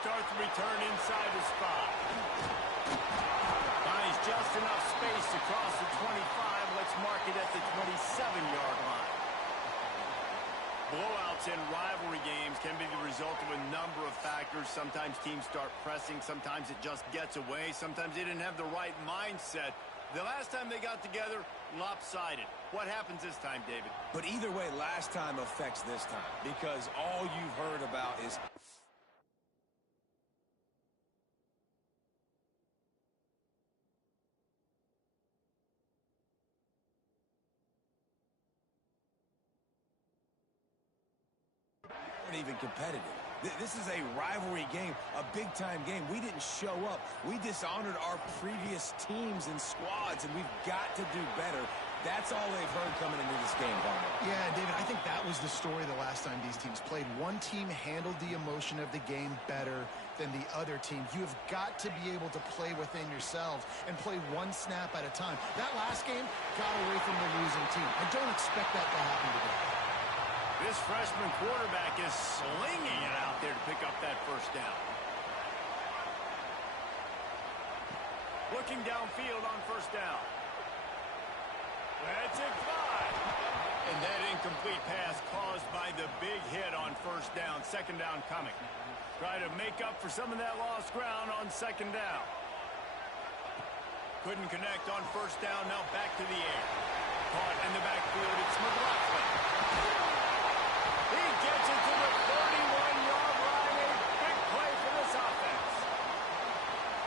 start the return inside the spot. Finds just enough space to cross the 25. Let's mark it at the 27-yard line. Blowouts in rivalry games can be the result of a number of factors. Sometimes teams start pressing. Sometimes it just gets away. Sometimes they didn't have the right mindset. The last time they got together, lopsided. What happens this time, David? But either way, last time affects this time because all you've heard about is... even competitive. This is a rivalry game, a big-time game. We didn't show up. We dishonored our previous teams and squads, and we've got to do better. That's all they've heard coming into this game, Palmer. Yeah, David, I think that was the story the last time these teams played. One team handled the emotion of the game better than the other team. You have got to be able to play within yourselves and play one snap at a time. That last game got away from the losing team. I don't expect that to happen today. This freshman quarterback is slinging it out there to pick up that first down. Looking downfield on first down. That's it fly. And that incomplete pass caused by the big hit on first down. Second down coming. Try to make up for some of that lost ground on second down. Couldn't connect on first down. Now back to the air. Caught in the backfield. It's McGaha. He gets it to the 31-yard line. A big play for this offense.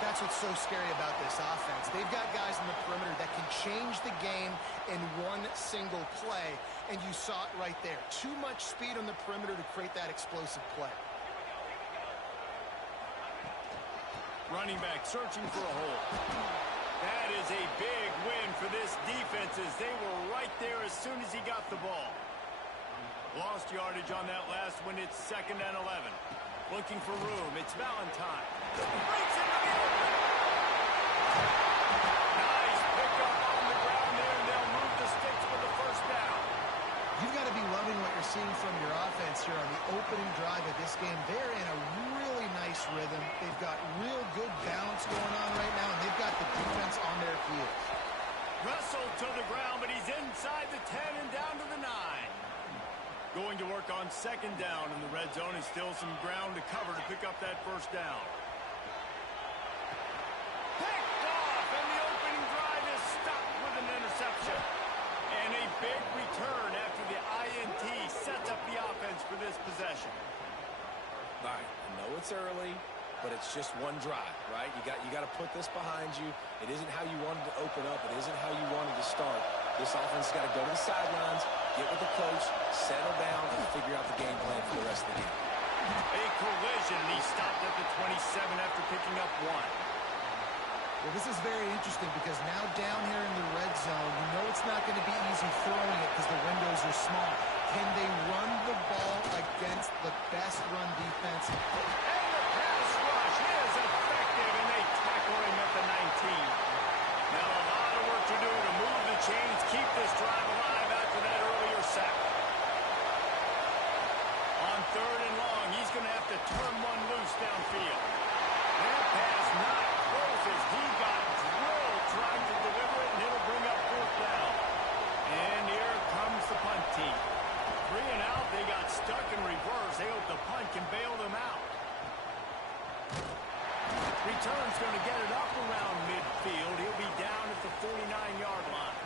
That's what's so scary about this offense. They've got guys in the perimeter that can change the game in one single play, and you saw it right there. Too much speed on the perimeter to create that explosive play. Running back searching for a hole. That is a big win for this defense as they were right there as soon as he got the ball. Lost yardage on that last one. It's 2nd and 11. Looking for room. It's Valentine. Breaks into the open. Nice pickup on the ground there, and they'll move the sticks for the first down. You've got to be loving what you're seeing from your offense here on the opening drive of this game. They're in a really nice rhythm. They've got real good balance going on right now, and they've got the defense on their heels. Wrestled to the ground, but he's inside the 10 and down to the 9. Going to work on second down in the red zone. Is still some ground to cover to pick up that first down. Picked off, and the opening drive is stopped with an interception. And a big return after the INT sets up the offense for this possession. All right, I know it's early, but it's just one drive, right? You got to put this behind you. It isn't how you wanted to open up. It isn't how you wanted to start. This offense has got to go to the sidelines, get with the coach, settle down, and figure out the game plan for the rest of the game. A collision. He stopped at the 27 after picking up 1. Well, this is very interesting because now down here in the red zone, you know it's not going to be easy throwing it because the windows are small. Can they run the ball against the best run defense? And the pass rush is effective, and they tackle him at the 19. Now a lot of work to do to move the chains, keep this drive alive after that earlier sack. On 3rd and long, he's going to have to turn one loose downfield. That pass not close as he got drilled trying to deliver it, and it'll bring up 4th down. And here comes the punt team. 3 and out, they got stuck in reverse. They hope the punt can bail them out. Return's going to get it up around midfield. He'll be down at the 49-yard line.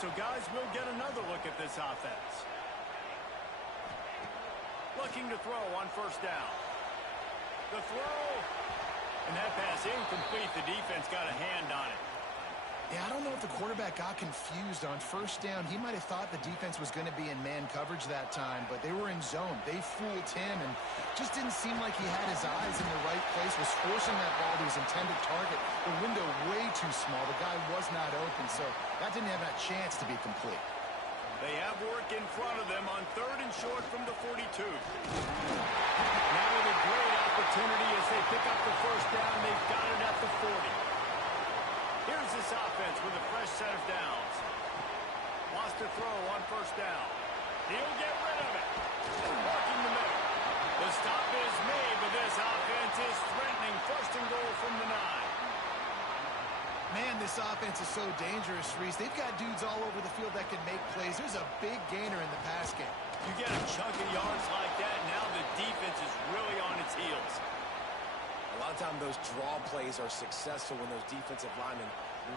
So, guys, we'll get another look at this offense. Looking to throw on first down. The throw. And that pass incomplete. The defense got a hand on it. Yeah, I don't know if the quarterback got confused on first down. He might have thought the defense was going to be in man coverage that time, but they were in zone. They fooled him and just didn't seem like he had his eyes in the right place, was forcing that ball to his intended target. The window way too small. The guy was not open, so that didn't have a chance to be complete. They have work in front of them on 3rd and short from the 42. Now with a great opportunity as they pick up the first down. They've got it at the 40. Here's this offense with a fresh set of downs. Wants to throw on first down. He'll get rid of it. Walking the middle. The stop is made with this offense. so dangerous, Reese. They've got dudes all over the field that can make plays. There's a big gainer in the pass game. You get a chunk of yards like that, now the defense is really on its heels. A lot of times those draw plays are successful when those defensive linemen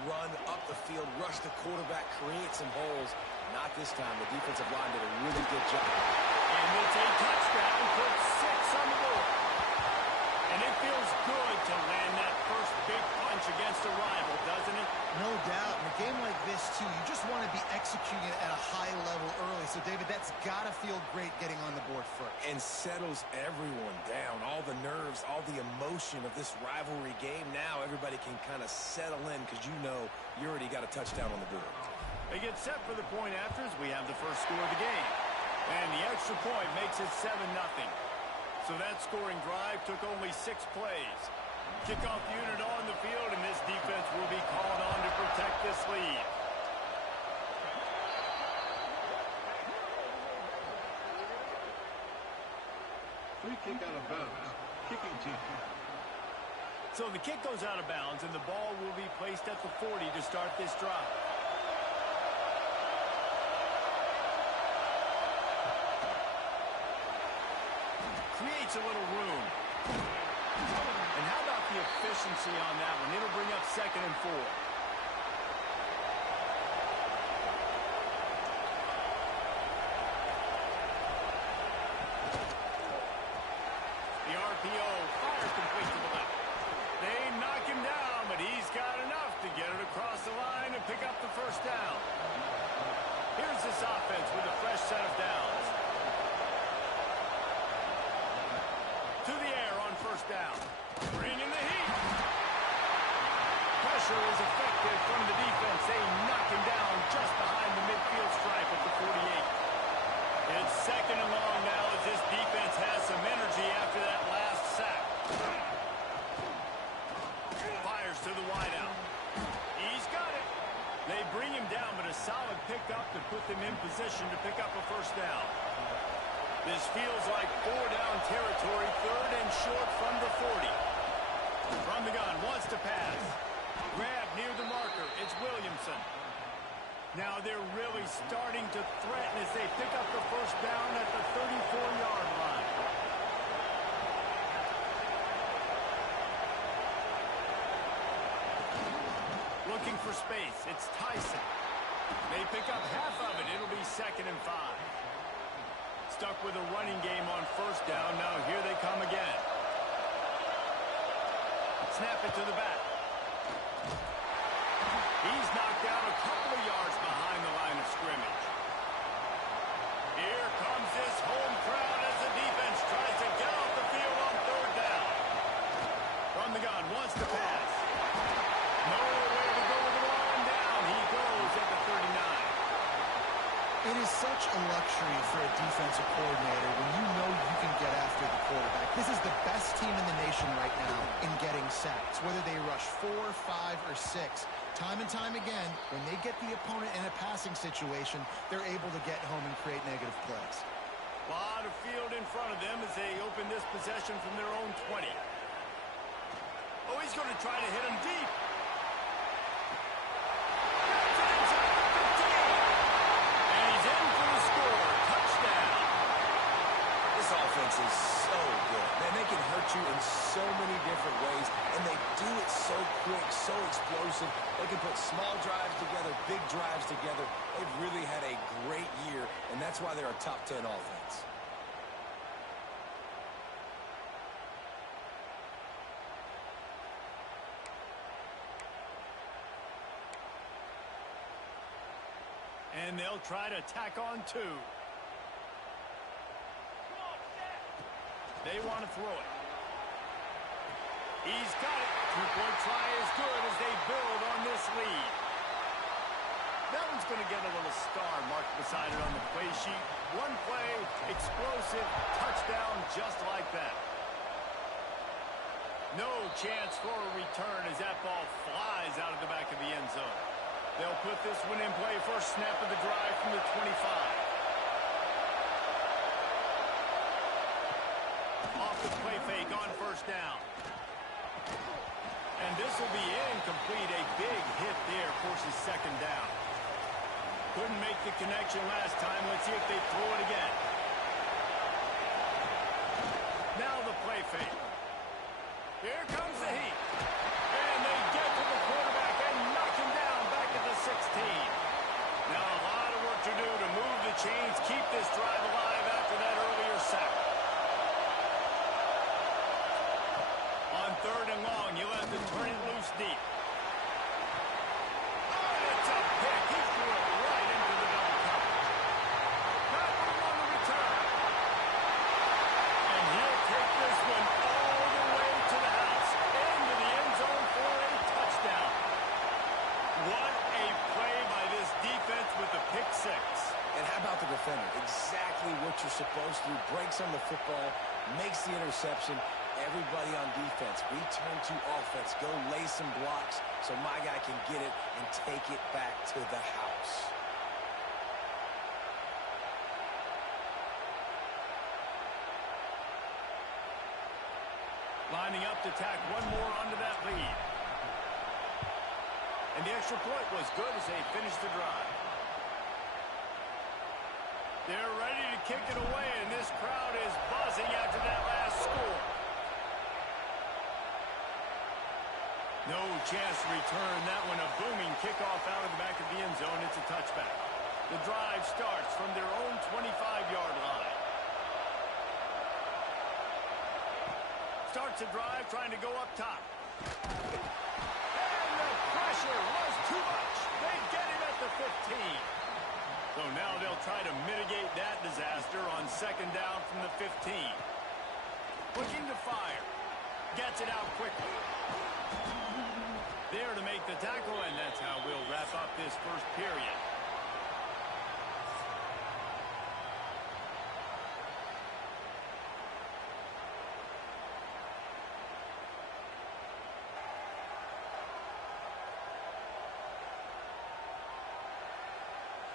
run up the field, rush the quarterback, create some holes. Not this time. The defensive line did a really good job. And it's a touchdown, put 6 on the board. And it feels good to land that first big punch against a rival, doesn't it? No doubt. In a game like this, too, you just want to be executing at a high level early. So, David, that's got to feel great getting on the board first. And settles everyone down. All the nerves, all the emotion of this rivalry game. Now everybody can kind of settle in because you know you already got a touchdown on the board. They get set for the point after as we have the first score of the game. And the extra point makes it 7-0. So that scoring drive took only 6 plays. Kickoff unit on the field, and this defense will be called on to protect this lead. Free kick out of bounds. Kicking team. So the kick goes out of bounds, and the ball will be placed at the 40 to start this drive. Creates a little room. And how about the efficiency on that one? It'll bring up 2nd and 4. The RPO fires complete to the left. They knock him down, but he's got enough to get it across the line and pick up the first down. Here's this offense with a fresh set of downs. To the air on first down. Bring in the heat. Pressure is effective from the defense. They knock him down just behind the midfield stripe at the 48. It's 2nd and long now as this defense has some energy after that last sack. Fires to the wideout. He's got it. They bring him down, but a solid pickup to put them in position to pick up a first down. This feels like 4-down territory, 3rd and short from the 40. From the gun, wants to pass. Grab near the marker. It's Williamson. Now they're really starting to threaten as they pick up the first down at the 34-yard line. Looking for space. It's Tyson. They pick up half of it. It'll be 2nd and 5. Stuck with a running game on first down. Now here they come again. Snap it to the back. He's knocked down a couple of yards behind the line of scrimmage. Here comes this home crowd as the defense tries to get off the field on 3rd down. From the gun, wants to pass. Nowhere to go with the line down. He goes at the 39. It is such a luxury for a defensive coordinator when you know you can get after the quarterback. This is the best team in the nation right now in getting sacks, whether they rush 4, 5, or 6. Time and time again, when they get the opponent in a passing situation, they're able to get home and create negative plays. A lot of field in front of them as they open this possession from their own 20. Oh, he's going to try to hit him deep. Offense is so good. Man, they can hurt you in so many different ways, and they do it so quick, so explosive. They can put small drives together, big drives together. They've really had a great year, and that's why they're a top 10 offense. And they'll try to tack on 2. They want to throw it. He's got it. 2-point try is good as they build on this lead. That one's going to get a little star marked beside it on the play sheet. One play, explosive, touchdown just like that. No chance for a return as that ball flies out of the back of the end zone. They'll put this one in play. First snap of the drive from the 25. Off the play fake on first down. And this will be incomplete. A big hit there forces second down. Couldn't make the connection last time. Let's see if they throw it again. Now the play fake. Here comes the heat. And they get to the quarterback and knock him down back at the 16. Now a lot of work to do to move the chains, keep this drive alive after that earlier sack. On third and long, you'll have to turn it loose deep. Oh, it's a pick. He threw it right into the double cover. Not room on the return. And he'll take this one all the way to the house. Into the end zone for a touchdown. What a play by this defense with the pick six. And how about the defender? Exactly what you're supposed to do. Breaks on the football, makes the interception. Everybody on defense, return to offense. Go lay some blocks so my guy can get it and take it back to the house. Lining up to tack one more onto that lead. And the extra point was good as they finished the drive. They're ready to kick it away, and this crowd is buzzing after that last score. No chance to return that one. A booming kickoff out of the back of the end zone. It's a touchback. The drive starts from their own 25-yard line. Starts a drive trying to go up top. And the pressure was too much. They get him at the 15. So now they'll try to mitigate that disaster on second down from the 15. Looking to fire. Gets it out quickly. There to make the tackle, and that's how we'll wrap up this first period.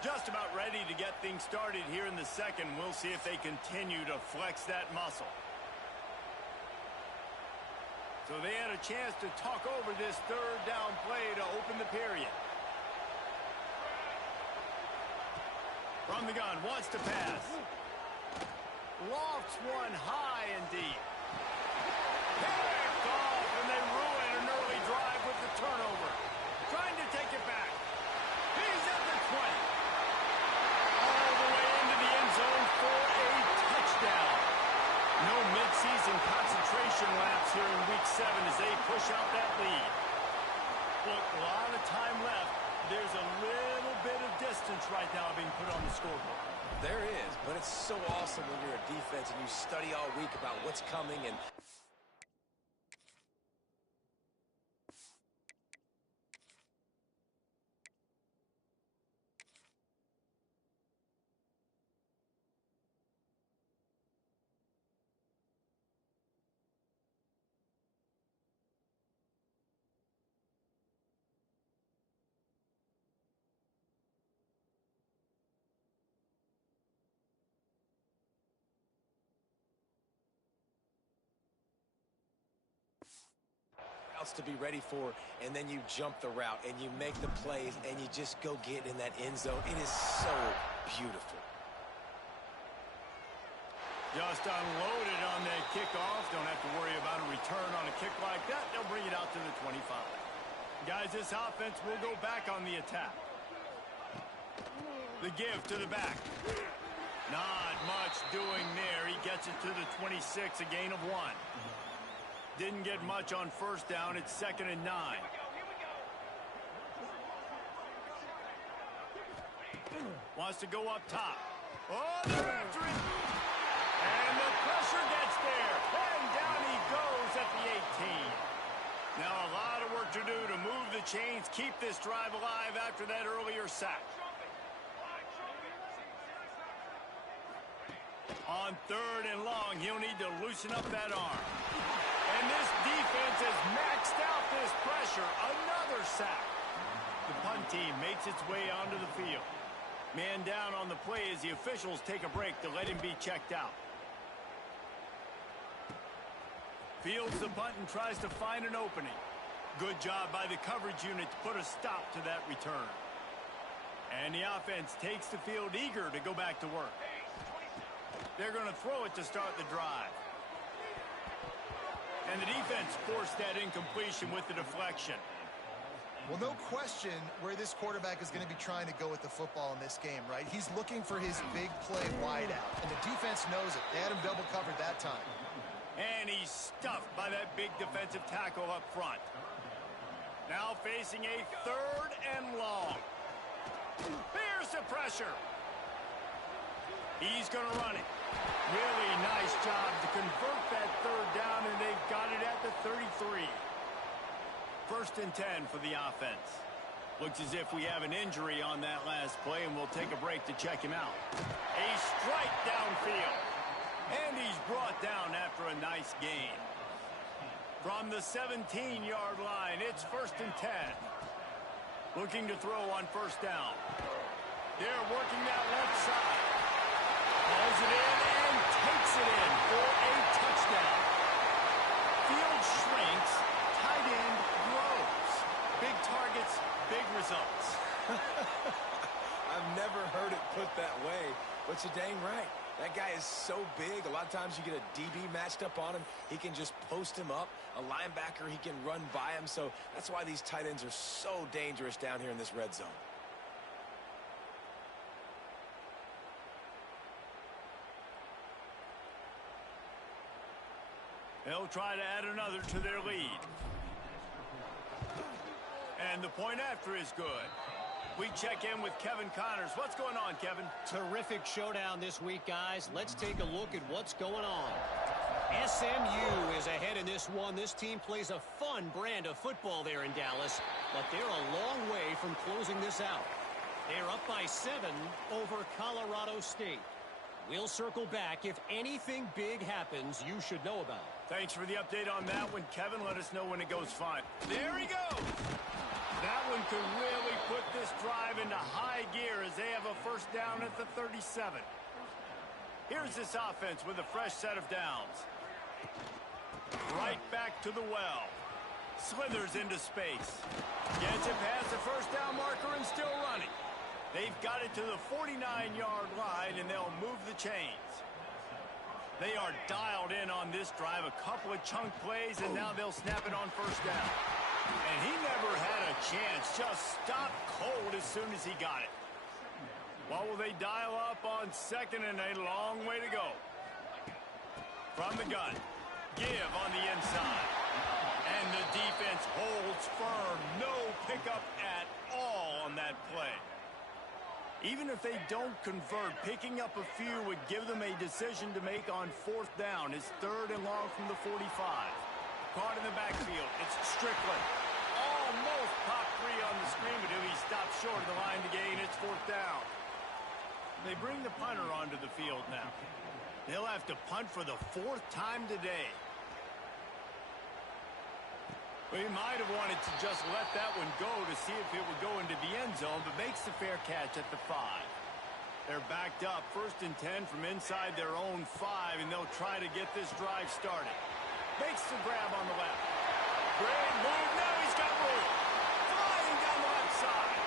Just about ready to get things started here in the second. We'll see if they continue to flex that muscle. So they had a chance to talk over this third down play to open the period. From the gun, wants to pass. Lofts one high and deep. Picked off, and they ruin an early drive with the turnover. Trying to take it back. He's at the 20. All the way into the end zone for a touchdown. No midseason concentration laps here in Week 7 as they push out that lead. Look, a lot of time left. There's a little bit of distance right now being put on the scoreboard. There is, but it's so awesome when you're a defense and you study all week about what's coming and... to be ready for, and then you jump the route and you make the plays and you just go get in that end zone. It is so beautiful. Just unloaded on that kickoff. Don't have to worry about a return on a kick like that. They'll bring it out to the 25. Guys, this offense will go back on the attack. The give to the back. Not much doing there. He gets it to the 26, a gain of 1. Didn't get much on first down. It's 2nd and 9. Wants to go up top. Oh, they're after him. And the pressure gets there. And down he goes at the 18. Now a lot of work to do to move the chains, keep this drive alive after that earlier sack. On third and long, he'll need to loosen up that arm. And this defense has maxed out this pressure. Another sack. The punt team makes its way onto the field. Man down on the play as the officials take a break to let him be checked out. Fields the punt and tries to find an opening. Good job by the coverage unit to put a stop to that return. And the offense takes the field eager to go back to work. They're going to throw it to start the drive. And the defense forced that incompletion with the deflection. Well, no question where this quarterback is going to be trying to go with the football in this game, right? He's looking for his big play wide out, and the defense knows it. They had him double covered that time. And he's stuffed by that big defensive tackle up front. Now facing a 3rd and long. There's the pressure. He's going to run it. Really nice job to convert that 3rd down, and they've got it at the 33. 1st and 10 for the offense. Looks as if we have an injury on that last play, and we'll take a break to check him out. A strike downfield. And he's brought down after a nice gain. From the 17-yard line, it's 1st and 10. Looking to throw on 1st down. They're working that left side. Pulls it in and takes it in for a touchdown. Field shrinks, tight end grows. Big targets, big results. I've never heard it put that way, but you're dang right. That guy is so big. A lot of times you get a DB matched up on him. He can just post him up. A linebacker, he can run by him. So that's why these tight ends are so dangerous down here in this red zone. They'll try to add another to their lead. And the point after is good. We check in with Kevin Connors. What's going on, Kevin? Terrific showdown this week, guys. Let's take a look at what's going on. SMU is ahead in this one. This team plays a fun brand of football there in Dallas, but they're a long way from closing this out. They're up by 7 over Colorado State. We'll circle back. If anything big happens, you should know about it. Thanks for the update on that one, Kevin. Let us know when it goes fine. There he goes! That one could really put this drive into high gear as they have a 1st down at the 37. Here's this offense with a fresh set of downs. Right back to the well. Slithers into space. Gets it past the 1st down marker and still running. They've got it to the 49-yard line, and they'll move the chains. They are dialed in on this drive. A couple of chunk plays, and now they'll snap it on 1st down. And he never had a chance. Just stopped cold as soon as he got it. What will they dial up on 2nd and a long way to go? From the gun. Give on the inside. And the defense holds firm. No pickup at all on that play. Even if they don't convert, picking up a few would give them a decision to make on 4th down. It's 3rd and long from the 45. Caught in the backfield. It's Strickland. Almost popped free on the screen, but he stopped short of the line to gain. It's 4th down. They bring the punter onto the field now. They'll have to punt for the 4th time today. We might have wanted to just let that one go to see if it would go into the end zone, but makes the fair catch at the 5. They're backed up, 1st and 10 from inside their own 5, and they'll try to get this drive started. Makes the grab on the left. Great move. Now he's got room. Flying down the left side.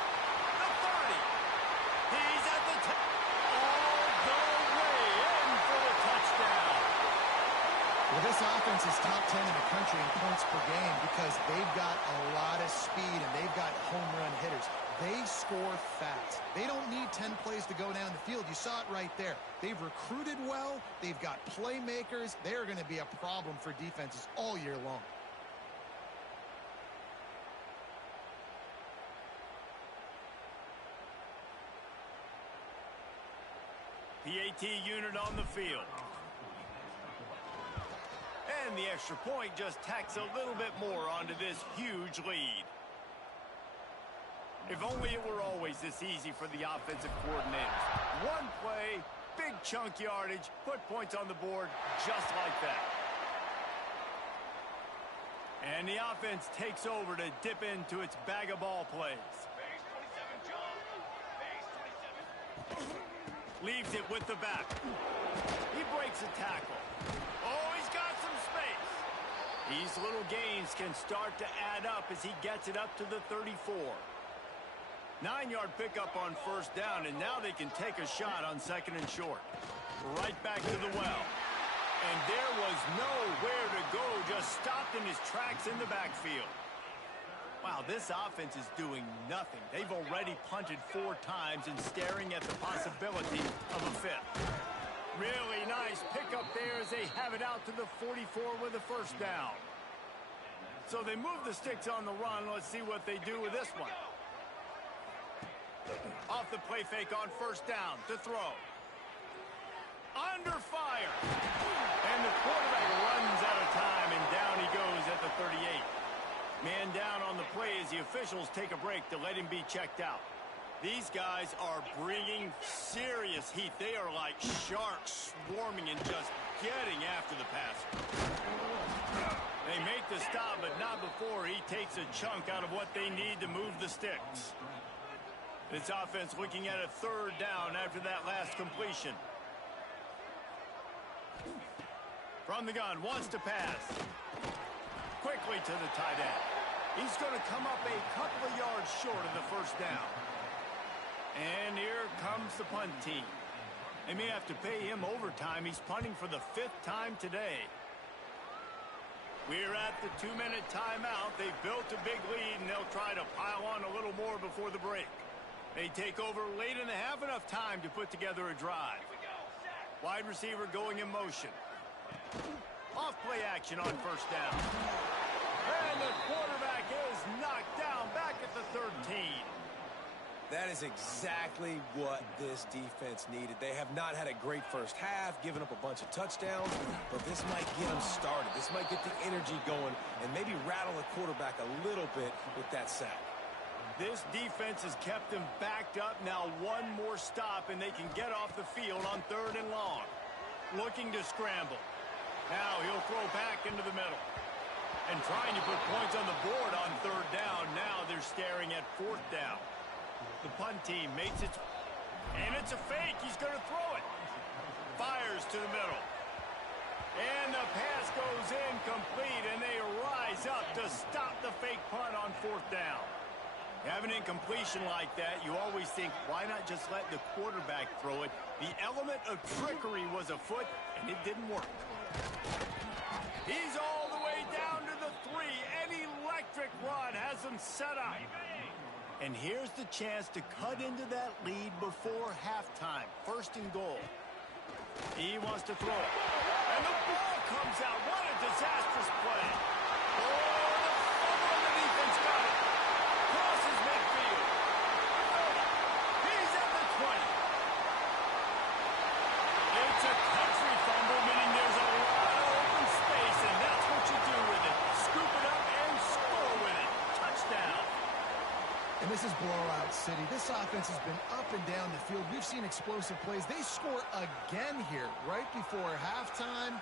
The 30. He's at the 10. All the way in for the touchdown. Well, this offense is top 10 in the country in points per game because they've got a lot of speed and they've got home run hitters. They score fast. They don't need 10 plays to go down the field. You saw it right there. They've recruited well. They've got playmakers. They're going to be a problem for defenses all year long. PAT unit on the field. And the extra point just tacks a little bit more onto this huge lead. If only it were always this easy for the offensive coordinators. One play, big chunk yardage, put points on the board just like that. And the offense takes over to dip into its bag of ball plays. Leaves it with the back. He breaks a tackle. Oh, he's got some space. These little gains can start to add up as he gets it up to the 34. 9-yard pickup on first down, and now they can take a shot on second and short. Right back to the well. And there was nowhere to go, just stopped in his tracks in the backfield. Wow, this offense is doing nothing. They've already punted 4 times and staring at the possibility of a 5th. Really nice pickup there as they have it out to the 44 with a first down. So they move the sticks on the run. Let's see what they do with this one. Off the play fake on first down to throw. Under fire. And the quarterback runs out of time, and down he goes at the 38. Man down on the play as the officials take a break to let him be checked out. These guys are bringing serious heat. They are like sharks swarming and just getting after the passer. They make the stop, but not before he takes a chunk out of what they need to move the sticks. This offense looking at a 3rd down after that last completion. From the gun, wants to pass. Quickly to the tight end. He's going to come up a couple of yards short of the first down. And here comes the punt team. They may have to pay him overtime. He's punting for the 5th time today. We're at the 2-minute timeout. They've built a big lead, and they'll try to pile on a little more before the break. They take over late in the half, enough time to put together a drive. Wide receiver going in motion. Off play action on first down. And the quarterback is knocked down back at the 13. That is exactly what this defense needed. They have not had a great first half, given up a bunch of touchdowns, but this might get them started. This might get the energy going and maybe rattle the quarterback a little bit with that sack. This defense has kept them backed up. Now one more stop, and they can get off the field on 3rd and long. Looking to scramble. Now he'll throw back into the middle. And trying to put points on the board on 3rd down. Now they're staring at 4th down. The punt team makes it, and it's a fake. He's going to throw it. Fires to the middle. And the pass goes incomplete, and they rise up to stop the fake punt on 4th down. You have an incompletion like that, you always think, why not just let the quarterback throw it? The element of trickery was afoot, and it didn't work. He's all the way down to the 3. An electric run has him set up. And here's the chance to cut into that lead before halftime. 1st and goal. He wants to throw it. And the ball comes out. What a disastrous play. Oh, the fumble on the defense got it. Crosses midfield. 30. He's at the 20. It's a country fumble, meaning there's a lot of open space, and that's what you do with it. Scoop it up and score with it. Touchdown. And this is blowout city. This offense has been up and down the field. We've seen explosive plays. They score again here right before halftime.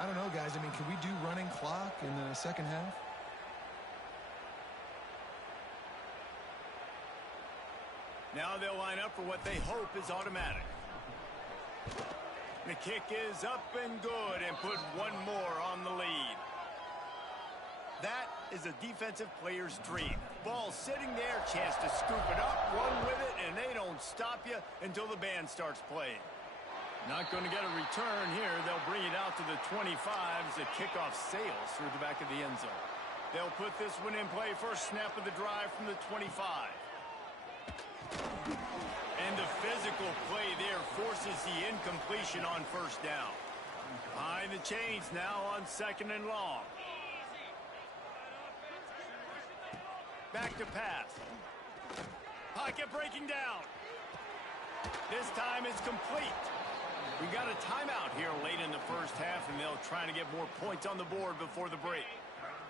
I don't know, guys. I mean, can we do running clock in the second half? Now they'll line up for what they hope is automatic. The kick is up and good, and put one more on the lead. That is a defensive player's dream. Ball sitting there, chance to scoop it up, run with it, and they don't stop you until the band starts playing. Not going to get a return here. They'll bring it out to the 25 as the kickoff sails through the back of the end zone. They'll put this one in play. First snap of the drive from the 25. And the physical play there forces the incompletion on first down. Behind the chains now on 2nd and long. Back to pass. Pocket breaking down. This time it's complete. We got a timeout here late in the first half, and they'll try to get more points on the board before the break.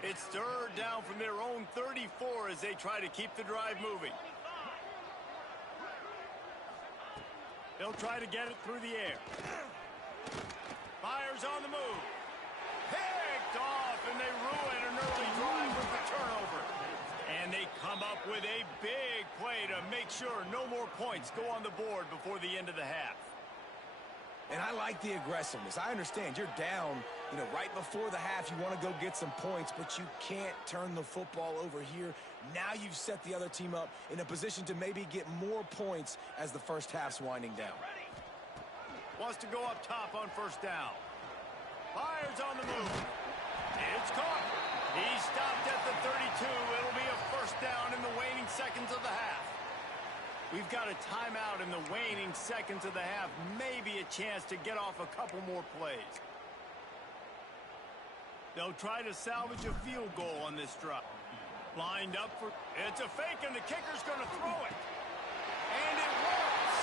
It's 3rd down from their own 34 as they try to keep the drive moving. They'll try to get it through the air. Fires on the move. Picked off, and they ruin an early drive with the turnover. And they come up with a big play to make sure no more points go on the board before the end of the half. And I like the aggressiveness. I understand you're down, right before the half. You want to go get some points, but you can't turn the football over here. Now you've set the other team up in a position to maybe get more points as the first half's winding down. Wants to go up top on first down. Fires on the move. It's caught. He stopped at the 32. It'll be a first down in the waning seconds of the half. We've got a timeout in the waning seconds of the half. Maybe a chance to get off a couple more plays. They'll try to salvage a field goal on this drive. Lined up for... It's a fake, and the kicker's going to throw it. And it works.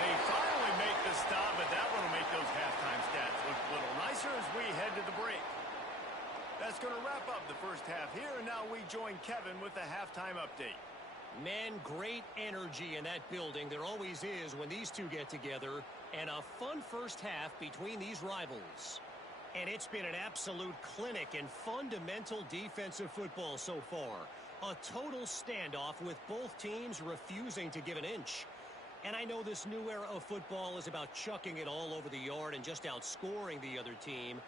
They finally make the stop, but that one will make those halftime stats look a little nicer as we head to the break. That's going to wrap up the first half here, and now we join Kevin with the halftime update. Man, great energy in that building. There always is when these two get together. And a fun first half between these rivals. And it's been an absolute clinic in fundamental defensive football so far. A total standoff with both teams refusing to give an inch. And I know this new era of football is about chucking it all over the yard and just outscoring the other team.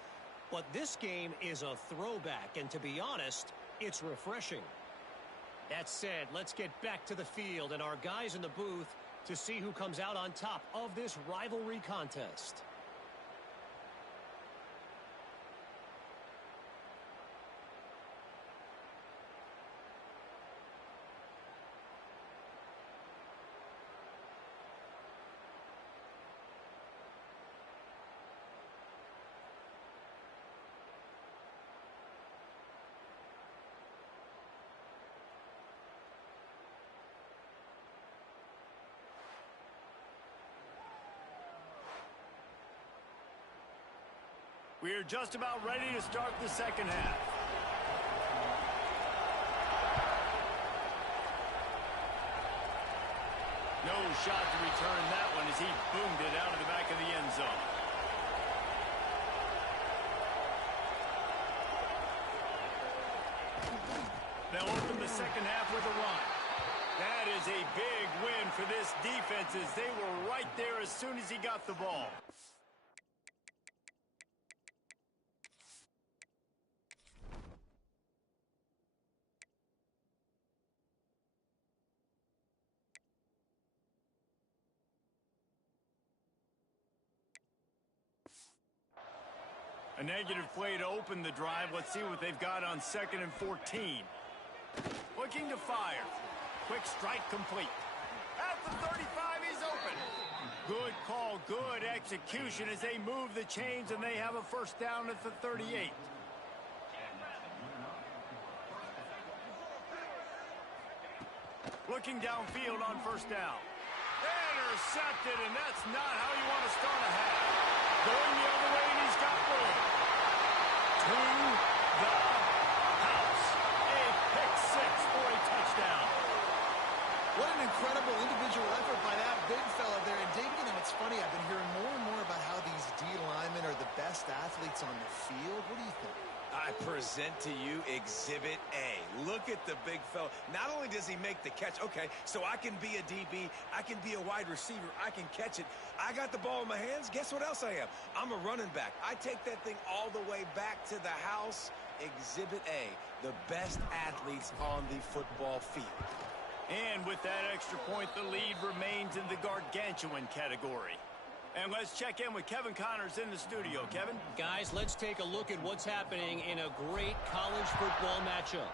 But this game is a throwback, and to be honest, it's refreshing. That said, let's get back to the field and our guys in the booth to see who comes out on top of this rivalry contest. We are just about ready to start the second half. No shot to return that one as he boomed it out of the back of the end zone. They'll open the second half with a run. That is a big win for this defense as they were right there as soon as he got the ball. A negative play to open the drive. Let's see what they've got on 2nd and 14. Looking to fire. Quick strike complete. At the 35, he's open. Good call, good execution as they move the chains and they have a first down at the 38. Looking downfield on first down. Intercepted, and that's not how you want to start a half. Going the other way, and he's got room. To the house. A pick six for a touchdown. What an incredible individual effort by that big fella there. And Dave, it's funny, I've been hearing more and more about how these D linemen are the best athletes on the field. What do you think? I present to you Exhibit A. Look at the big fella. Not only does he make the catch, okay, so I can be a DB, I can be a wide receiver, I can catch it. I got the ball in my hands. Guess what else I am? I'm a running back. I take that thing all the way back to the house. Exhibit A, the best athletes on the football field. And with that extra point, the lead remains in the gargantuan category. And let's check in with Kevin Connors in the studio. Kevin? Guys, let's take a look at what's happening in a great college football matchup.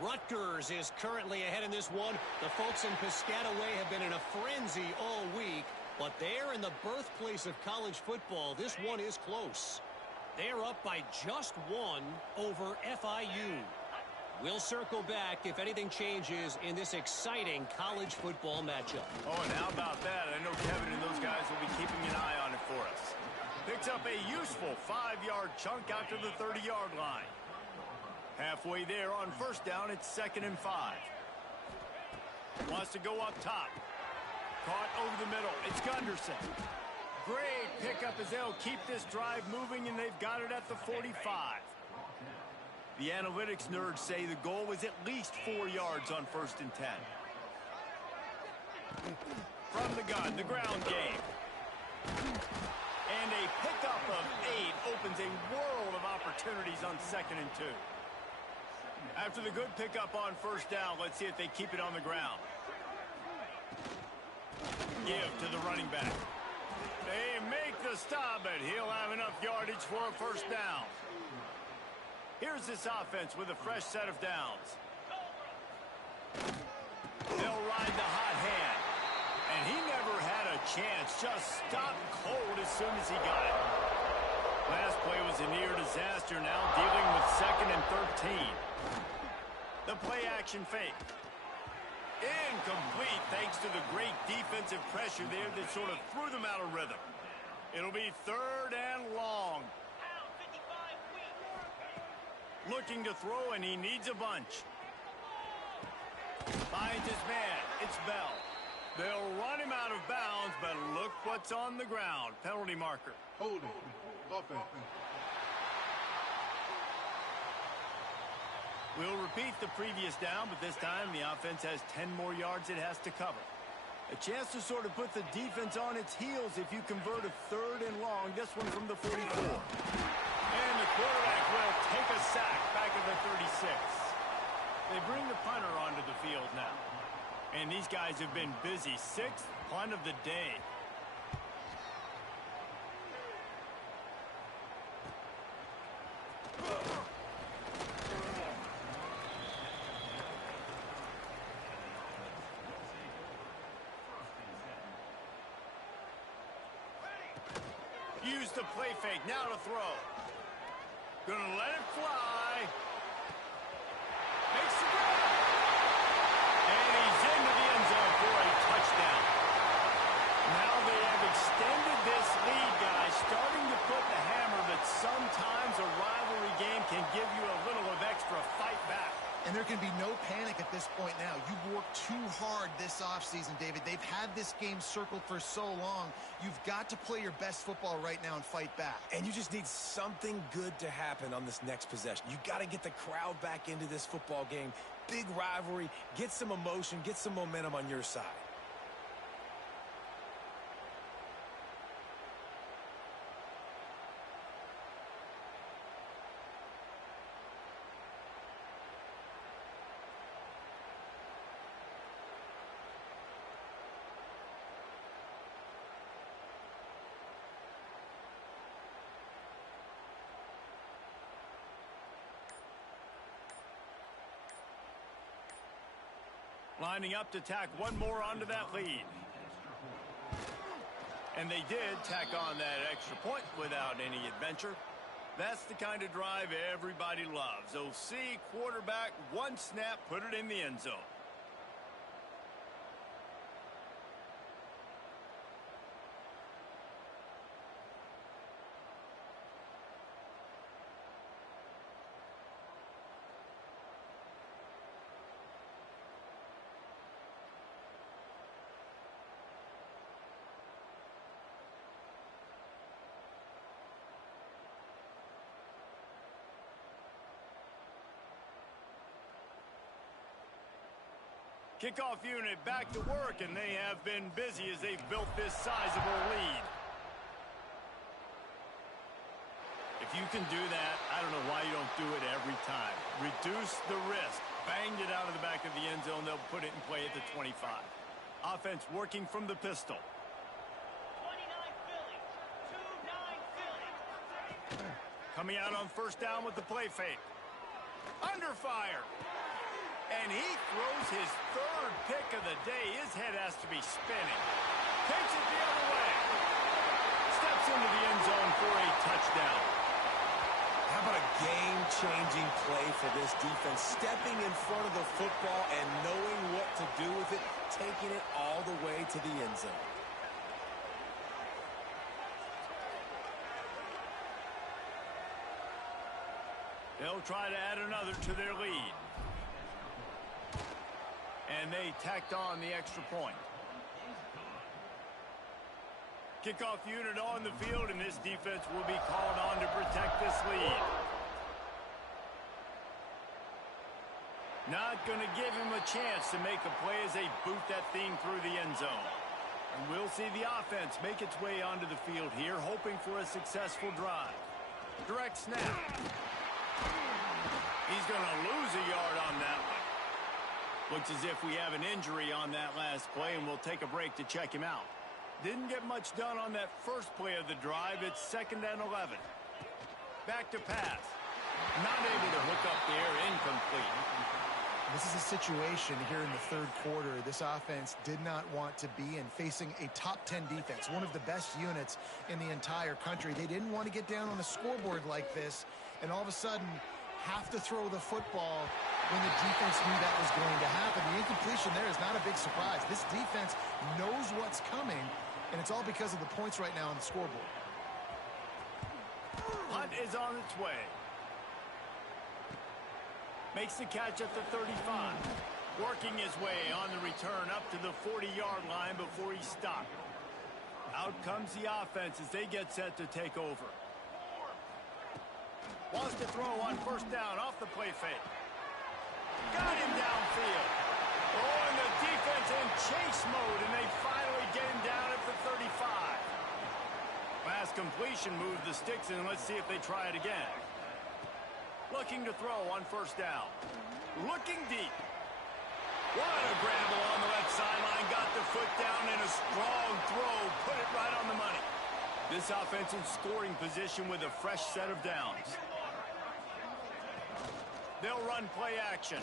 Rutgers is currently ahead in this one. The folks in Piscataway have been in a frenzy all week, but they're in the birthplace of college football. This one is close. They're up by just one over FIU. We'll circle back if anything changes in this exciting college football matchup. Oh, and how about that? I know Kevin and those guys will be keeping an eye on it for us. Picks up a useful 5-yard chunk out to the 30-yard line. Halfway there on first down, it's 2nd and 5. Wants to go up top. Caught over the middle. It's Gunderson. Great pickup as they'll keep this drive moving, and they've got it at the 45. The analytics nerds say the goal was at least 4 yards on 1st and 10. From the gun, the ground game. And a pickup of 8 opens a world of opportunities on 2nd and 2. After the good pickup on 1st down, let's see if they keep it on the ground. Give to the running back. They make the stop, but he'll have enough yardage for a 1st down. Here's this offense with a fresh set of downs. They'll ride the hot hand. And he never had a chance. Just stopped cold as soon as he got it. Last play was a near disaster. Now dealing with 2nd and 13. The play action fake. Incomplete thanks to the great defensive pressure there that sort of threw them out of rhythm. It'll be 3rd and long. Looking to throw, and he needs a bunch. Finds his man. It's Bell. They'll run him out of bounds, but look what's on the ground. Penalty marker. Holding. Offense. We'll repeat the previous down, but this time the offense has 10 more yards it has to cover. A chance to sort of put the defense on its heels if you convert a 3rd and long, this one from the 44. And the quarterback will take a sack back at the 36. They bring the punter onto the field now. And these guys have been busy. 6th punt of the day. Use the play fake. Now to throw. Gonna let it fly. Makes the grab. And he's into the end zone for a touchdown. Now they have extended this lead, guys, starting to put the hammer, but sometimes a rivalry game can give you a little of extra fight back. And there can be no panic at this point now. You've worked too hard this offseason, David. They've had this game circled for so long. You've got to play your best football right now and fight back. And you just need something good to happen on this next possession. You got to get the crowd back into this football game. Big rivalry. Get some emotion. Get some momentum on your side. Lining up to tack one more onto that lead. And they did tack on that extra point without any adventure. That's the kind of drive everybody loves. OC, quarterback, one snap, put it in the end zone. Kickoff unit back to work, and they have been busy as they've built this sizable lead. If you can do that, I don't know why you don't do it every time. Reduce the risk. Banged it out of the back of the end zone. They'll put it in play at the 25. Offense working from the pistol. 29 Philly. 2-9 Philly. Coming out on 1st down with the play fake. Under fire. And he throws his 3rd pick of the day. His head has to be spinning. Takes it the other way. Steps into the end zone for a touchdown. How about a game-changing play for this defense? Stepping in front of the football and knowing what to do with it, taking it all the way to the end zone. They'll try to add another to their lead. And they tacked on the extra point. Kickoff unit on the field, and this defense will be called on to protect this lead. Not going to give him a chance to make a play as they boot that thing through the end zone. And we'll see the offense make its way onto the field here, hoping for a successful drive. Direct snap. He's going to lose a yard on that one. Looks as if we have an injury on that last play, and we'll take a break to check him out. Didn't get much done on that first play of the drive. It's 2nd and 11. Back to pass. Not able to hook up there. Incomplete. This is a situation here in the third quarter this offense did not want to be in, facing a top 10 defense, one of the best units in the entire country. They didn't want to get down on a scoreboard like this and all of a sudden have to throw the football when the defense knew that was going to happen. The incompletion there is not a big surprise. This defense knows what's coming, and it's all because of the points right now on the scoreboard. Hunt is on its way. Makes the catch at the 35. Working his way on the return up to the 40-yard line before he's stopped. Out comes the offense as they get set to take over. Wants to throw on 1st down off the play fake. Got him downfield. Oh, and the defense in chase mode, and they finally get him down at the 35. Last completion moved the sticks, and let's see if they try it again. Looking to throw on 1st down. Looking deep. What a grabble on the left sideline. Got the foot down in a strong throw. Put it right on the money. This offense in scoring position with a fresh set of downs. They'll run play action.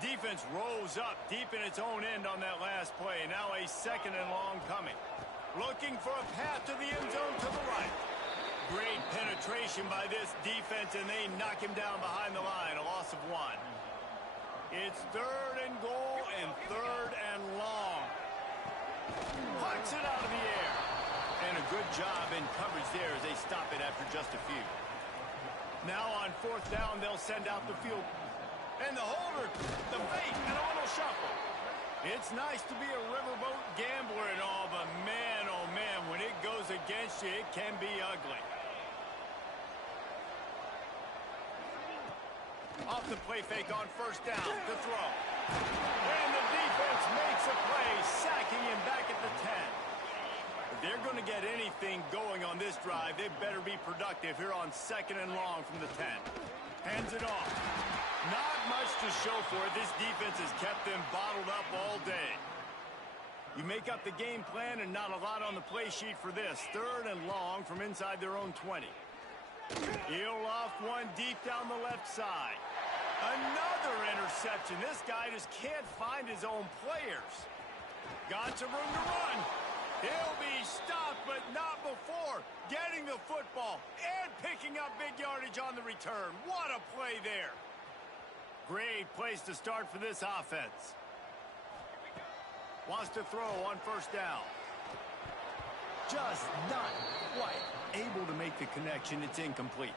Defense rose up deep in its own end on that last play. Now a 2nd and long coming. Looking for a path to the end zone to the right. Great penetration by this defense, and they knock him down behind the line. A loss of 1. It's 3rd and goal and 3rd and long. Puts it out of the air. And a good job in coverage there as they stop it after just a few. Now on 4th down, they'll send out the field. And the holder, the fake, and a little shuffle. It's nice to be a riverboat gambler and all, but man, oh man, when it goes against you, it can be ugly. Off the play fake on 1st down, the throw. And the defense makes a play, sacking him back at the 10. If they're going to get anything going on this drive, they better be productive here on 2nd and long from the 10. Hands it off. Not much to show for it. This defense has kept them bottled up all day. You make up the game plan and not a lot on the play sheet for this. 3rd and long from inside their own 20. He'll off one deep down the left side. Another interception. This guy just can't find his own players. Got some room to run. He'll be stopped, but not before getting the football and picking up big yardage on the return. What a play there. Great place to start for this offense. Wants to throw on 1st down. Just not quite able to make the connection. It's incomplete.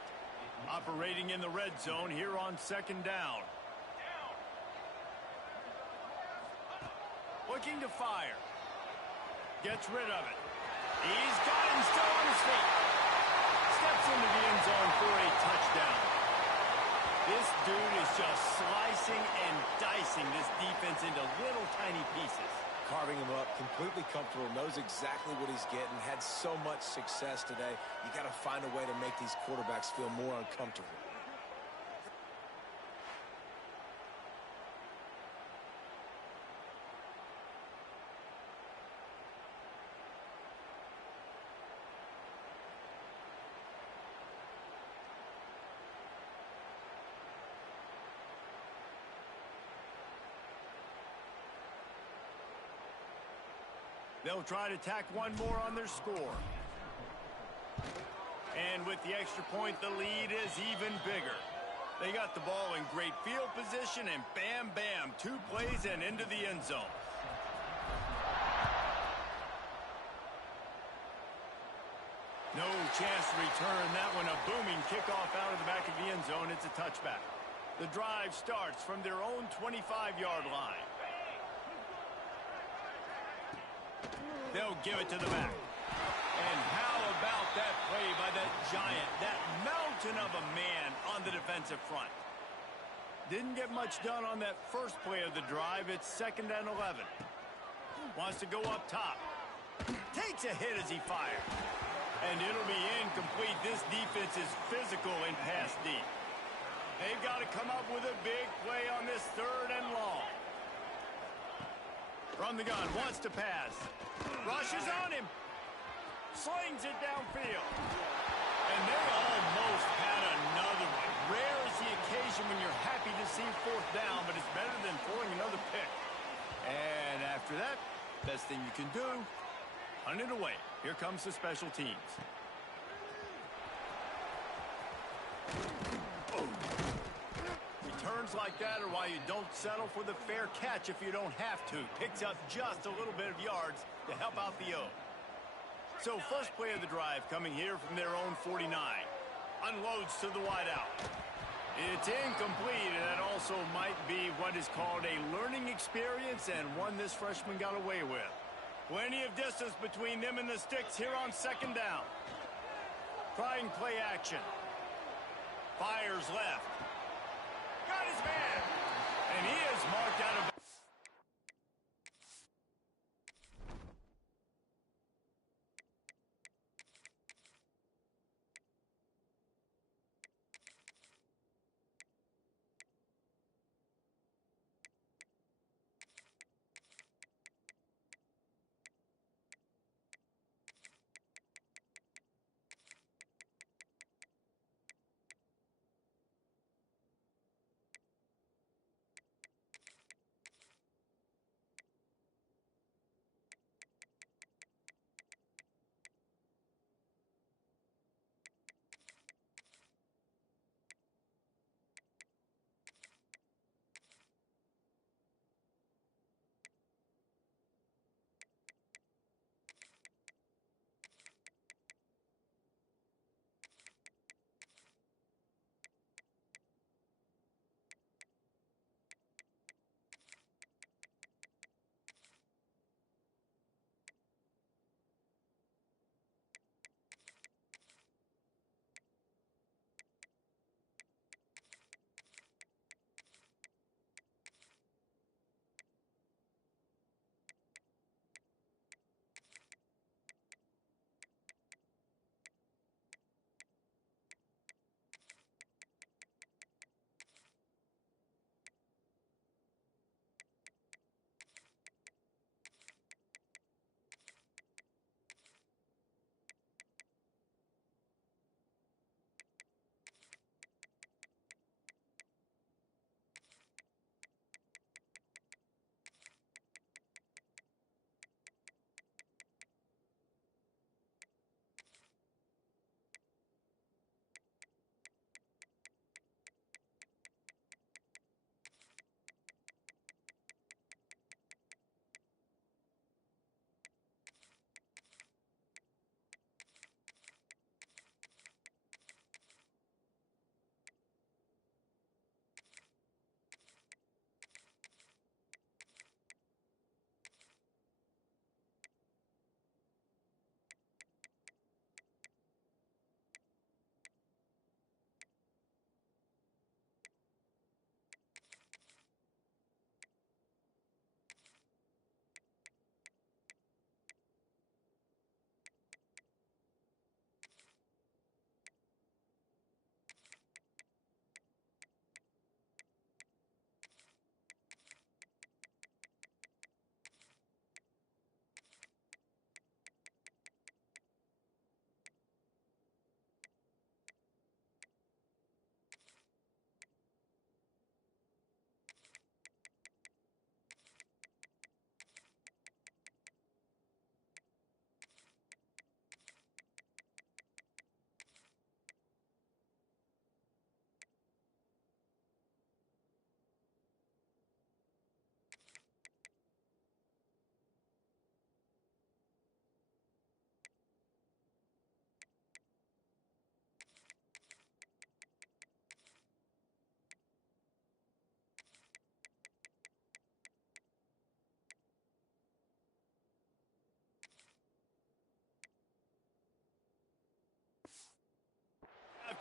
Operating in the red zone here on 2nd down. Looking to fire. Gets rid of it. He's got him still on his feet. Steps into the end zone for a touchdown. This dude is just slicing and dicing this defense into little tiny pieces. Carving him up, completely comfortable, knows exactly what he's getting, had so much success today. You got to find a way to make these quarterbacks feel more uncomfortable. They'll try to tack one more on their score. And with the extra point, the lead is even bigger. They got the ball in great field position, and bam, bam, 2 plays and into the end zone. No chance to return that one. A booming kickoff out of the back of the end zone. It's a touchback. The drive starts from their own 25-yard line. They'll give it to the back. And how about that play by that giant, that mountain of a man on the defensive front? Didn't get much done on that first play of the drive. It's 2nd and 11. Wants to go up top. Takes a hit as he fires. And it'll be incomplete. This defense is physical in pass deep. They've got to come up with a big play on this 3rd and long. From the gun, wants to pass. Rushes on him. Slings it downfield. And they almost had another one. Rare is the occasion when you're happy to see 4th down, but it's better than throwing another pick. And after that, best thing you can do, hunt it away. Here comes the special teams. Returns like that are why you don't settle for the fair catch if you don't have to. Picks up just a little bit of yards to help out the O. So first play of the drive coming here from their own 49. Unloads to the wideout. It's incomplete, and that also might be what is called a learning experience and one this freshman got away with. Plenty of distance between them and the sticks here on 2nd down. Trying play action. Fires left. Got his man. And he is marked out of...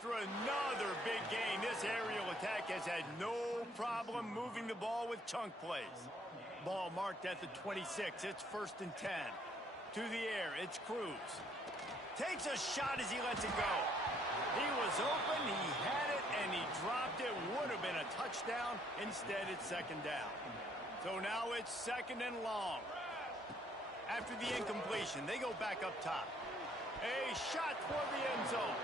after another big gain. This aerial attack has had no problem moving the ball with chunk plays. Ball marked at the 26. It's 1st and 10. To the air, it's Cruz. Takes a shot as he lets it go. He was open, he had it, and he dropped it. Would have been a touchdown. Instead, it's 2nd down. So now it's 2nd and long. After the incompletion, they go back up top. A shot toward the end zone.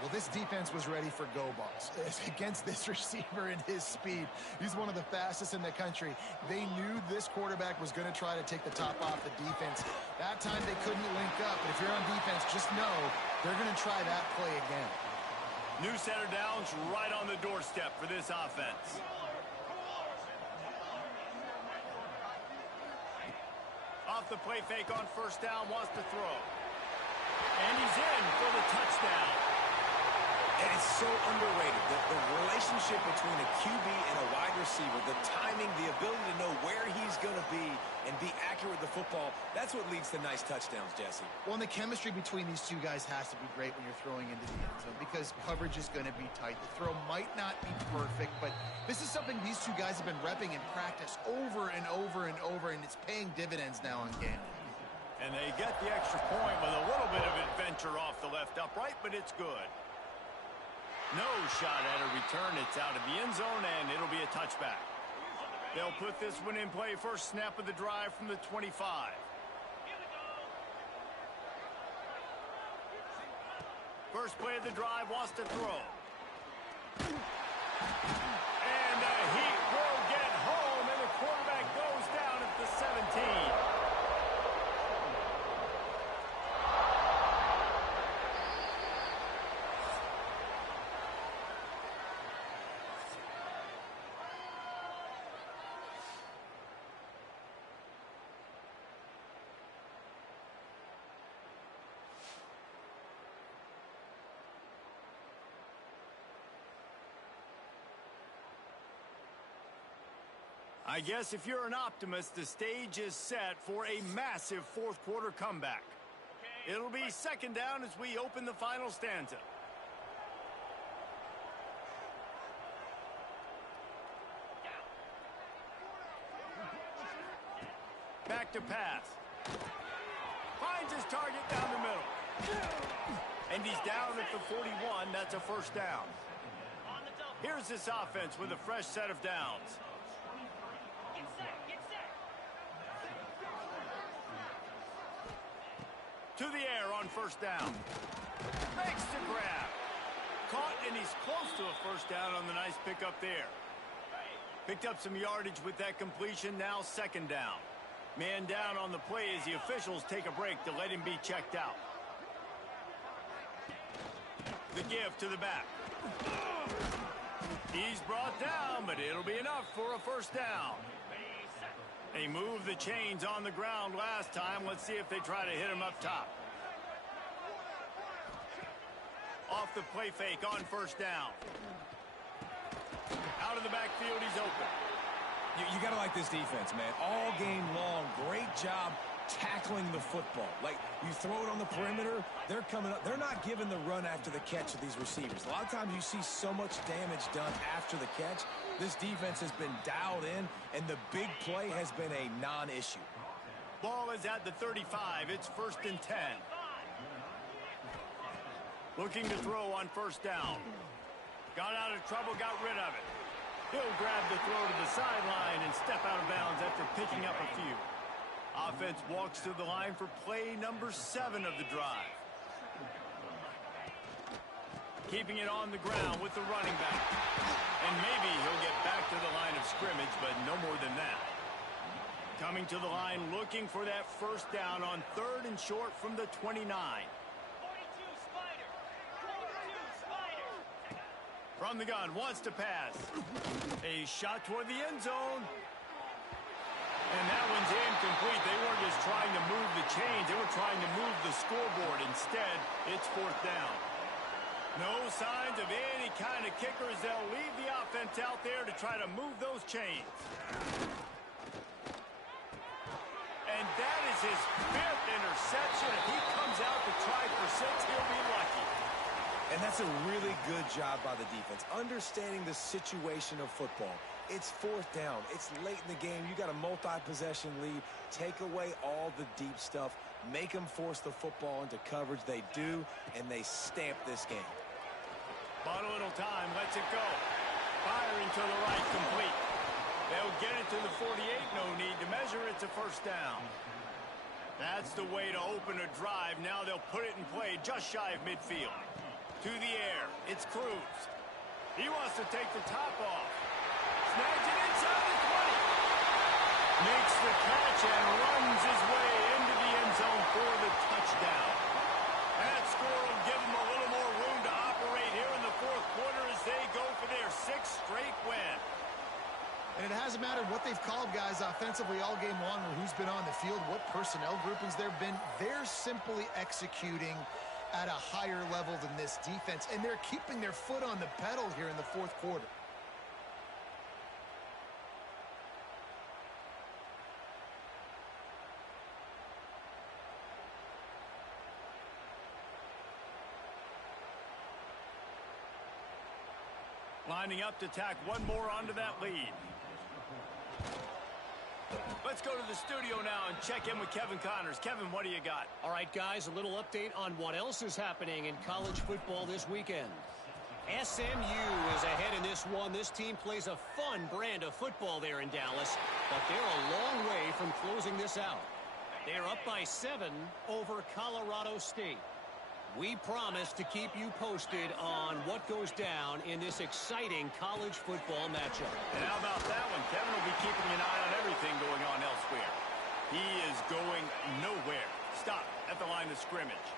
Well, this defense was ready for go balls. Against this receiver and his speed, he's one of the fastest in the country. They knew this quarterback was going to try to take the top off the defense. That time they couldn't link up, but if you're on defense, just know they're going to try that play again. New center downs right on the doorstep for this offense. Off the play fake on 1st down, wants to throw. And he's in for the touchdown. And it's so underrated, the relationship between a QB and a wide receiver, the timing, the ability to know where he's going to be and be accurate with the football, that's what leads to nice touchdowns, Jesse. Well, and the chemistry between these two guys has to be great when you're throwing into the end zone because coverage is going to be tight. The throw might not be perfect, but this is something these two guys have been repping in practice over and over and over, and it's paying dividends now on game day. And they get the extra point with a little bit of adventure off the left upright, but it's good. No shot at a return. It's out of the end zone, and it'll be a touchback. They'll put this one in play. First snap of the drive from the 25. First play of the drive, wants to throw. And the Heat will get home, and the quarterback goes down at the 17. I guess if you're an optimist, the stage is set for a massive 4th quarter comeback. It'll be 2nd down as we open the final stanza. Back to pass. Finds his target down the middle. And he's down at the 41. That's a 1st down. Here's this offense with a fresh set of downs. To the air on 1st down. Makes the grab. Caught, and he's close to a 1st down on the nice pickup there. Picked up some yardage with that completion. Now 2nd down. Man down on the play as the officials take a break to let him be checked out. The give to the back. He's brought down, but it'll be enough for a 1st down. They moved the chains on the ground last time. Let's see if they try to hit him up top. Off the play fake on 1st down. Out of the backfield, he's open. You got to like this defense, man. All game long, great job tackling the football. Like, you throw it on the perimeter, they're coming up. They're not giving the run after the catch of these receivers. A lot of times you see so much damage done after the catch. This defense has been dialed in, and the big play has been a non-issue. Ball is at the 35. It's 1st and 10. Looking to throw on 1st down. Got out of trouble, got rid of it. He'll grab the throw to the sideline and step out of bounds after picking up a few. Offense walks to the line for play number 7 of the drive. Keeping it on the ground with the running back. And maybe he'll get back to the line of scrimmage, but no more than that. Coming to the line, looking for that 1st down on 3rd and short from the 29. 42 Spider. 42 Spider. From the gun, wants to pass. A shot toward the end zone. And that one's incomplete. They weren't just trying to move the chains. They were trying to move the scoreboard. Instead, it's 4th down. No signs of any kind of kickers. They'll leave the offense out there to try to move those chains. And that is his 5th interception. If he comes out to try for 6, he'll be lucky. And that's a really good job by the defense, understanding the situation of football. It's fourth down. It's late in the game. You got a multi-possession lead. Take away all the deep stuff. Make them force the football into coverage. They do, and they stamp this game. Bought a little time. Lets it go. Firing to the right, complete. They'll get it to the 48. No need to measure. It's a first down. That's the way to open a drive. Now they'll put it in play just shy of midfield. To the air. It's Cruz. He wants to take the top off. Snags it inside the 20. Makes the catch and runs his way into the end zone for the touchdown. That score will give them a little more room to operate here in the fourth quarter as they go for their 6th straight win. And it hasn't mattered what they've called, guys, offensively all game long, or who's been on the field, what personnel groupings there have been. They're simply executing at a higher level than this defense, and they're keeping their foot on the pedal here in the fourth quarter. Lining up to tack one more onto that lead. Let's go to the studio now and check in with Kevin Connors. Kevin, what do you got? All right, guys, a little update on what else is happening in college football this weekend. SMU is ahead in this one. This team plays a fun brand of football there in Dallas, but they're a long way from closing this out. They're up by 7 over Colorado State. We promise to keep you posted on what goes down in this exciting college football matchup. And how about that one? Kevin will be keeping an eye on everything going on elsewhere. He is going nowhere. Stop at the line of scrimmage.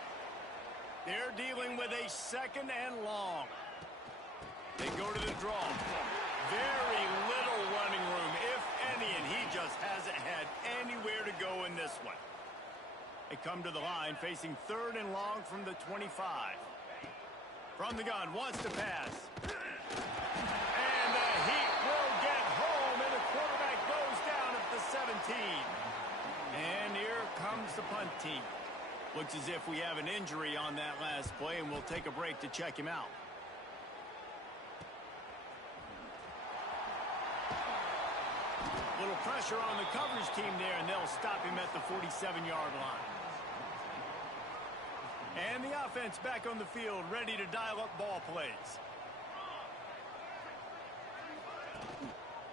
They're dealing with a 2nd and long. They go to the draw. Very little running room, if any, and he just hasn't had anywhere to go in this one. They come to the line facing 3rd and long from the 25. From the gun, wants to pass. And the Heat will get home, and the quarterback goes down at the 17. And here comes the punt team. Looks as if we have an injury on that last play, and we'll take a break to check him out. Little pressure on the coverage team there, and they'll stop him at the 47-yard line. And the offense back on the field, ready to dial up ball plays.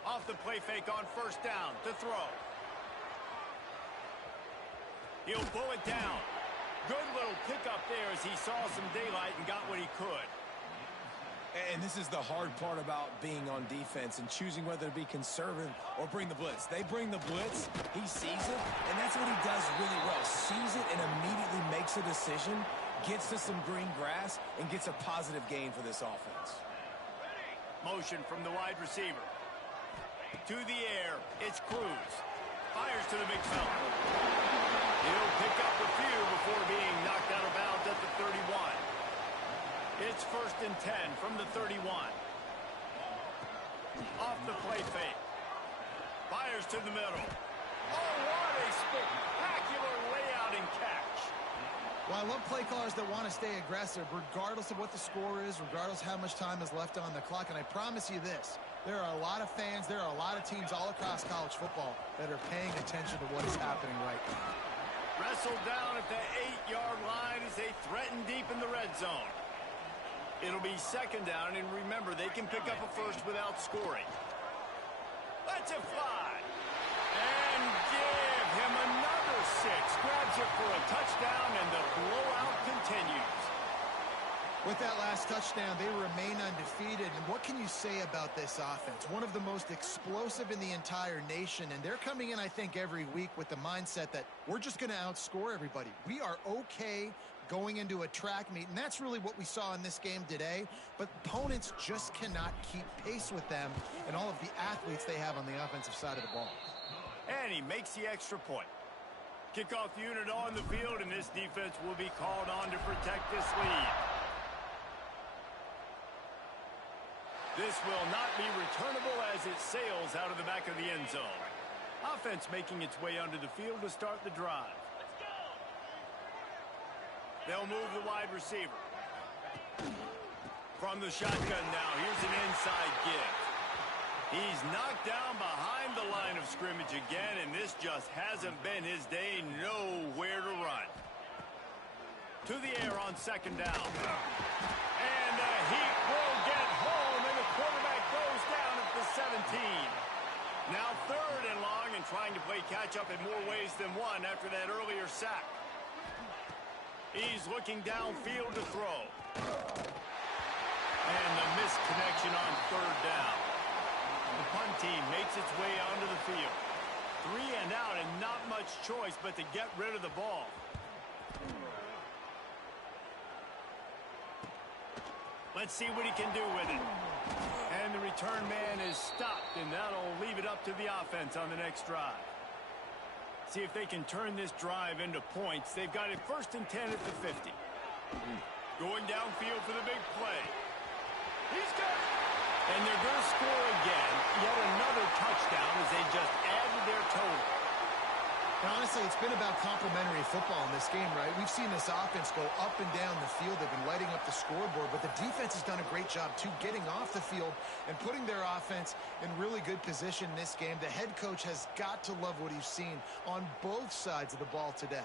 Off the play fake on first down to throw. He'll pull it down. Good little pickup there as he saw some daylight and got what he could. And this is the hard part about being on defense and choosing whether to be conservative or bring the blitz. They bring the blitz, he sees it, and that's what he does really well. Sees it and immediately makes a decision, gets to some green grass, and gets a positive gain for this offense. Motion from the wide receiver. To the air, it's Cruz. Fires to the big fella. He'll pick up a few before being knocked out of bounds at the 31. It's 1st and 10 from the 31. Off the play fake. Fires to the middle. Oh, what a spectacular layout and catch. Well, I love play callers that want to stay aggressive, regardless of what the score is, regardless how much time is left on the clock. And I promise you this, there are a lot of fans, there are a lot of teams all across college football that are paying attention to what is happening right now. Wrestled down at the 8-yard line as they threaten deep in the red zone. It'll be 2nd down, and remember, they can pick up a first without scoring. Lets it fly. And give him another 6. Grabs it for a touchdown, and the blowout continues. With that last touchdown, they remain undefeated. And what can you say about this offense? One of the most explosive in the entire nation. And they're coming in, I think, every week with the mindset that we're just going to outscore everybody. We are okay going into a track meet, and that's really what we saw in this game today. But opponents just cannot keep pace with them and all of the athletes they have on the offensive side of the ball. And he makes the extra point. Kickoff unit on the field, and this defense will be called on to protect this lead. This will not be returnable as it sails out of the back of the end zone. Offense making its way onto the field to start the drive. They'll move the wide receiver. From the shotgun now, here's an inside give. He's knocked down behind the line of scrimmage again, and this just hasn't been his day. Nowhere to run. To the air on second down. And the Heat will get home, and the quarterback goes down at the 17. Now third and long, and trying to play catch-up in more ways than one after that earlier sack. He's looking downfield to throw. And the missed connection on third down. The punt team makes its way onto the field. 3 and out, and not much choice but to get rid of the ball. Let's see what he can do with it. And the return man is stopped, and that'll leave it up to the offense on the next drive. See if they can turn this drive into points. They've got it 1st and 10 at the 50. Going downfield for the big play. He's got it. And they're going to score again. Yet another touchdown as they just added their total. And honestly, it's been about complementary football in this game, right? We've seen this offense go up and down the field. They've been lighting up the scoreboard, but the defense has done a great job, too, getting off the field and putting their offense in really good position in this game. The head coach has got to love what he's seen on both sides of the ball today.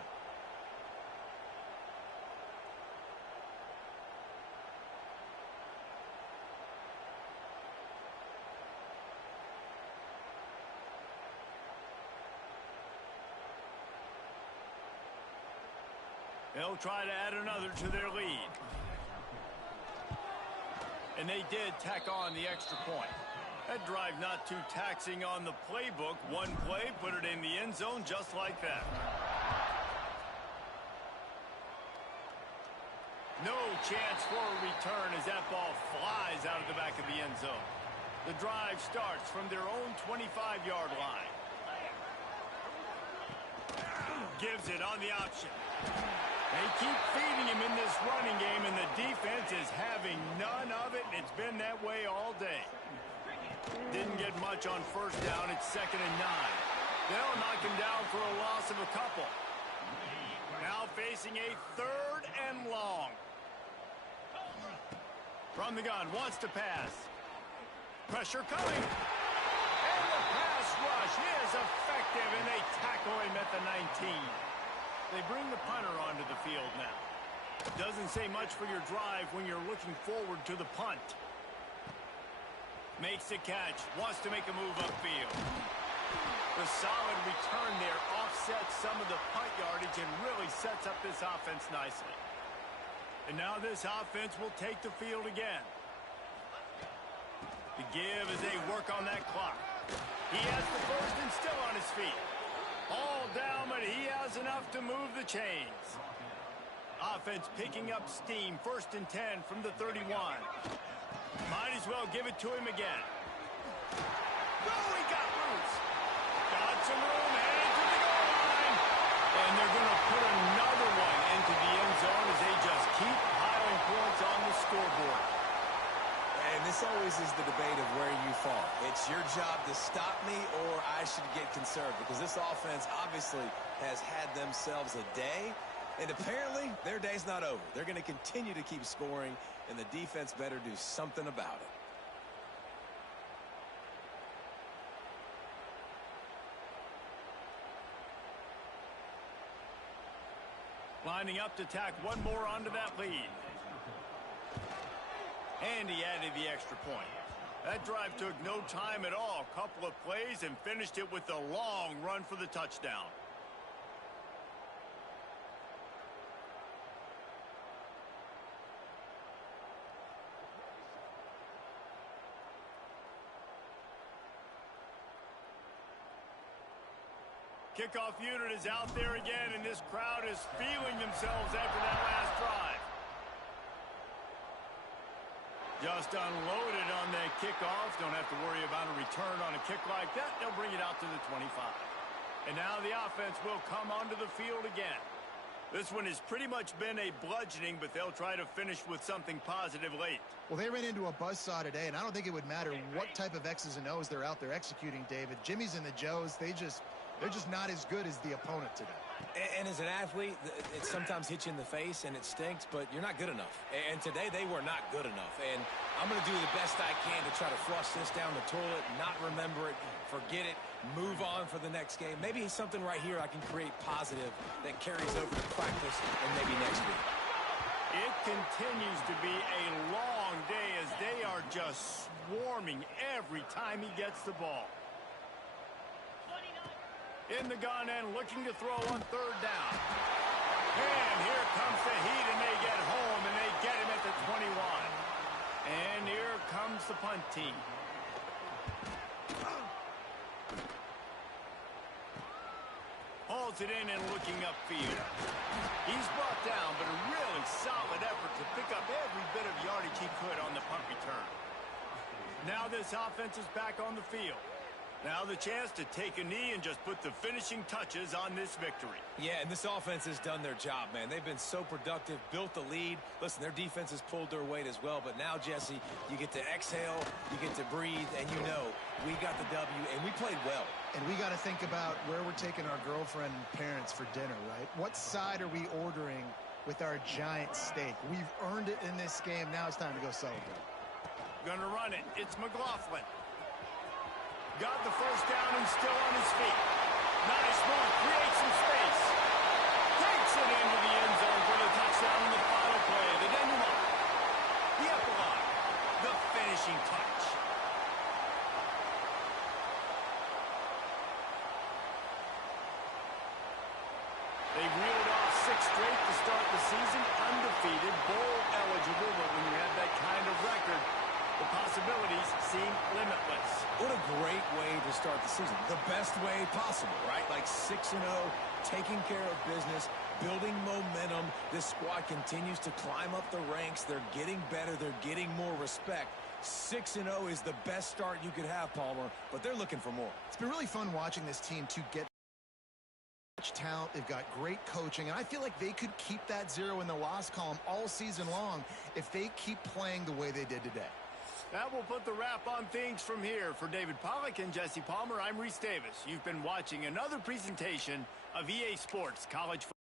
They'll try to add another to their lead. And they did tack on the extra point. That drive not too taxing on the playbook. One play, put it in the end zone just like that. No chance for a return as that ball flies out of the back of the end zone. The drive starts from their own 25-yard line. Gives it on the option. They keep feeding him in this running game, and the defense is having none of it, and it's been that way all day. Didn't get much on first down. It's 2nd and 9. They'll knock him down for a loss of a couple. Now facing a 3rd and long. From the gun, wants to pass. Pressure coming. And the pass rush is effective, and they tackle him at the 19. They bring the punter onto the field now. Doesn't say much for your drive when you're looking forward to the punt. Makes the catch. Wants to make a move upfield. The solid return there offsets some of the punt yardage and really sets up this offense nicely. And now this offense will take the field again. The give as they work on that clock. He has the first and still on his feet. All down, but he has enough to move the chains. Offense picking up steam. 1st and 10 from the 31. Might as well give it to him again. Oh, he got loose. Got some room, headed to the goal line. And they're going to put another one into the end zone as they just keep piling points on the scoreboard. And this always is the debate of where you fall. It's your job to stop me, or I should get conserved, because this offense obviously has had themselves a day, and apparently their day's not over. They're going to continue to keep scoring, and the defense better do something about it. Lining up to tack one more onto that lead. And he added the extra point. That drive took no time at all. Couple of plays and finished it with a long run for the touchdown. Kickoff unit is out there again, and this crowd is feeling themselves after that last drive. Just unloaded on that kickoff. Don't have to worry about a return on a kick like that. They'll bring it out to the 25. And now the offense will come onto the field again. This one has pretty much been a bludgeoning, but they'll try to finish with something positive late. Well, they ran into a buzzsaw today, and I don't think it would matter what type of X's and O's they're out there executing, David. Jimmy's and the Joes, they're just not as good as the opponent today. And as an athlete, it sometimes hits you in the face and it stinks, but you're not good enough. And today they were not good enough. And I'm going to do the best I can to try to flush this down the toilet, not remember it, forget it, move on for the next game. Maybe something right here I can create positive that carries over to practice and maybe next week. It continues to be a long day as they are just swarming every time he gets the ball. In the gun and looking to throw on third down. And here comes the heat, and they get home, and they get him at the 21. And here comes the punt team. Hauls it in and looking upfield. He's brought down, but a really solid effort to pick up every bit of yardage he could on the punt return. Now this offense is back on the field. Now the chance to take a knee and just put the finishing touches on this victory. Yeah, and this offense has done their job, man. They've been so productive, built the lead. Listen, their defense has pulled their weight as well. But now, Jesse, you get to exhale, you get to breathe, and you know we got the W, and we played well. And we got to think about where we're taking our girlfriend and parents for dinner, right? What side are we ordering with our giant steak? We've earned it in this game. Now it's time to go celebrate. Gonna run it. It's McLaughlin. Got the first down and still on his feet. Nice move. Creates some space. Takes it into the end zone for the touchdown in the final play. The denouement. The epilogue. The finishing touch. They reeled off 6 straight to start the season. Undefeated, bowl eligible, but when you have that kind of record, the possibilities seem limitless. What a great way to start the season. The best way possible, right? Like 6-0, taking care of business, building momentum. This squad continues to climb up the ranks. They're getting better. They're getting more respect. 6-0 is the best start you could have, Palmer, but they're looking for more. It's been really fun watching this team to get much talent. They've got great coaching, and I feel like they could keep that 0 in the loss column all season long if they keep playing the way they did today. That will put the wrap on things from here. For David Pollack and Jesse Palmer, I'm Reese Davis. You've been watching another presentation of EA Sports College Football.